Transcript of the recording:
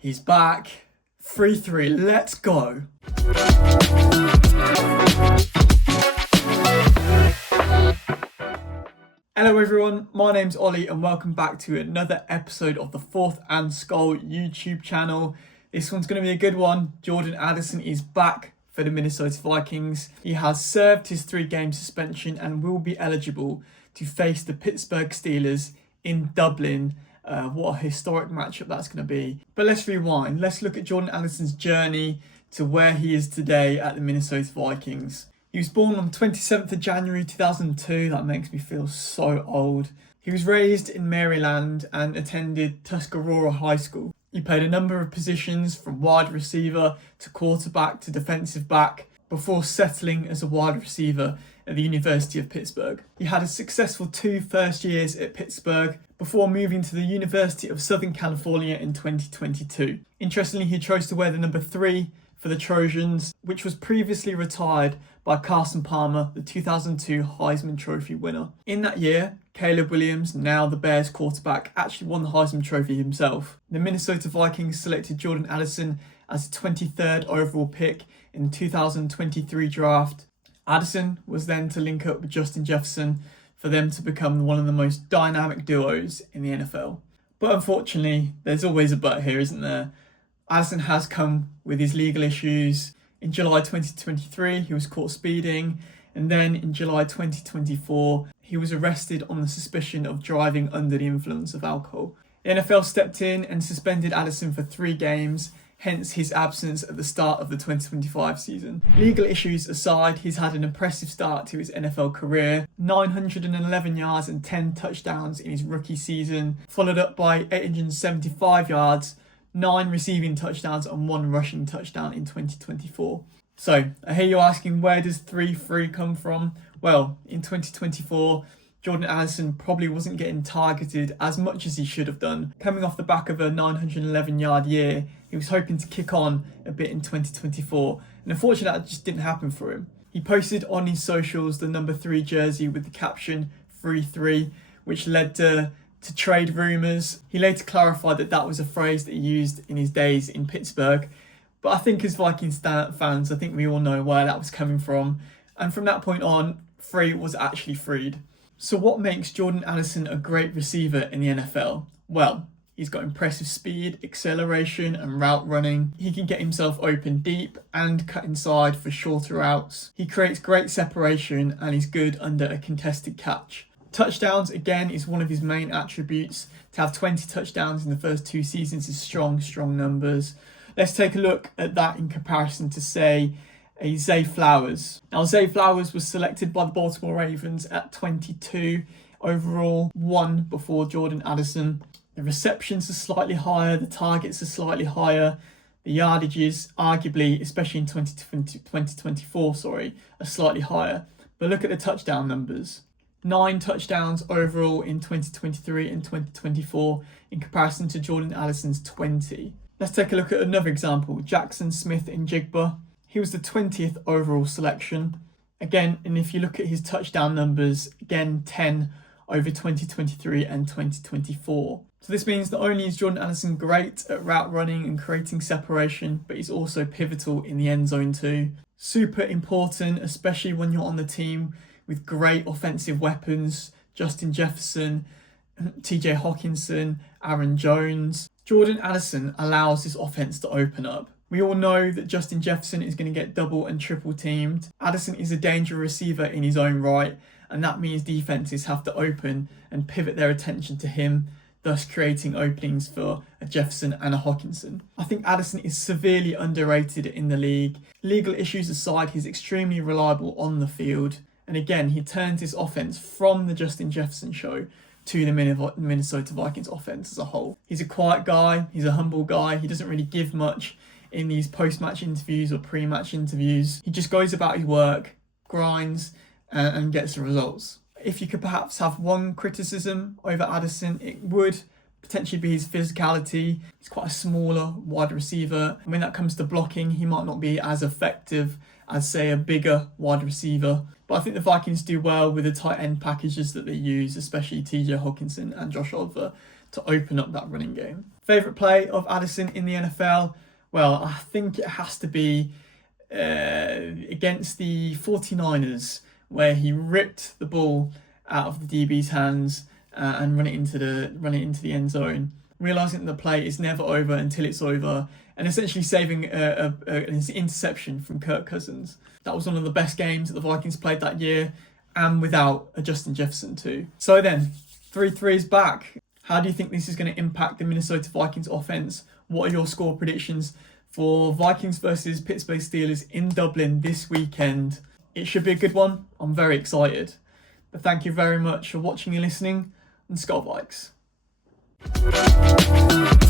He's back. 3-3, let's go. Hello everyone, my name's Ollie and welcome back to another episode of the Fourth and SKOL YouTube channel. This one's going to be a good one. Jordan Addison is back for the Minnesota Vikings. He has served his 3-game suspension and will be eligible to face the Pittsburgh Steelers in Dublin. What a historic matchup that's going to be. But let's rewind. Let's look at Jordan Addison's journey to where he is today at the Minnesota Vikings. He was born on 27th of January 2002. That makes me feel so old. He was raised in Maryland and attended Tuscarora High School. He played a number of positions from wide receiver to quarterback to defensive back before settling as a wide receiver at the University of Pittsburgh. He had a successful 2 first years at Pittsburgh before moving to the University of Southern California in 2022. Interestingly, he chose to wear the number 3 for the Trojans, which was previously retired by Carson Palmer, the 2002 Heisman Trophy winner. In that year, Caleb Williams, now the Bears quarterback, actually won the Heisman Trophy himself. The Minnesota Vikings selected Jordan Addison as the 23rd overall pick in the 2023 draft. Addison was then to link up with Justin Jefferson for them to become one of the most dynamic duos in the NFL. But unfortunately, there's always a but here, isn't there? Addison has come with his legal issues. In July 2023, he was caught speeding, and then in July 2024, he was arrested on the suspicion of driving under the influence of alcohol. The NFL stepped in and suspended Addison for 3 games, hence his absence at the start of the 2025 season. Legal issues aside, he's had an impressive start to his NFL career. 911 yards and 10 touchdowns in his rookie season, followed up by 875 yards, 9 receiving touchdowns and 1 rushing touchdown in 2024. So, I hear you asking, where does 3-3 come from? Well, in 2024, Jordan Addison probably wasn't getting targeted as much as he should have done. Coming off the back of a 911-yard year, he was hoping to kick on a bit in 2024, and unfortunately that just didn't happen for him. He posted on his socials the number 3 jersey with the caption 3-3, which led to trade rumours. He later clarified that that was a phrase that he used in his days in Pittsburgh. But I think as Vikings fans, I think we all know where that was coming from. And from that point on, 3 was actually freed. So what makes Jordan Addison a great receiver in the NFL? Well, he's got impressive speed, acceleration and route running. He can get himself open deep and cut inside for shorter routes. He creates great separation and he's good under a contested catch. Touchdowns, again, is one of his main attributes. To have 20 touchdowns in the first 2 seasons is strong numbers. Let's take a look at that in comparison to, say, a Zay Flowers. Now, Zay Flowers was selected by the Baltimore Ravens at 22 overall, 1 before Jordan Addison. The receptions are slightly higher, the targets are slightly higher, the yardages, arguably, especially in 2024, are slightly higher. But look at the touchdown numbers. 9 touchdowns overall in 2023 and 2024 in comparison to Jordan Addison's 20. Let's take a look at another example, Jaxon Smith-Njigba. He was the 20th overall selection. Again, and if you look at his touchdown numbers, again, 10 over 2023 and 2024. So this means not only is Jordan Addison great at route running and creating separation, but he's also pivotal in the end zone too. Super important, especially when you're on the team with great offensive weapons, Justin Jefferson, TJ Hawkinson, Aaron Jones. Jordan Addison allows this offense to open up. We all know that Justin Jefferson is going to get double and triple teamed. Addison is a dangerous receiver in his own right, and that means defenses have to open and pivot their attention to him, thus creating openings for a Jefferson and a Hawkinson. I think Addison is severely underrated in the league. Legal issues aside, he's extremely reliable on the field. And again, he turns his offense from the Justin Jefferson show to the Minnesota Vikings offense as a whole. He's a quiet guy. He's a humble guy. He doesn't really give much in these post-match interviews or pre-match interviews. He just goes about his work, grinds, and gets the results. If you could perhaps have one criticism over Addison, it would potentially be his physicality. He's quite a smaller wide receiver. And when that comes to blocking, he might not be as effective as, say, a bigger wide receiver. But I think the Vikings do well with the tight end packages that they use, especially TJ Hawkinson and Josh Oliver, to open up that running game. Favourite play of Addison in the NFL? Well, I think it has to be against the 49ers, where he ripped the ball out of the DB's hands and run it into the end zone, realising that the play is never over until it's over, and essentially saving an interception from Kirk Cousins. That was one of the best games that the Vikings played that year, and without a Justin Jefferson too. So then, 3-3 is back. How do you think this is going to impact the Minnesota Vikings offense? What are your score predictions for Vikings versus Pittsburgh Steelers in Dublin this weekend? It should be a good one. I'm very excited. But thank you very much for watching and listening, and SKOL Vikes.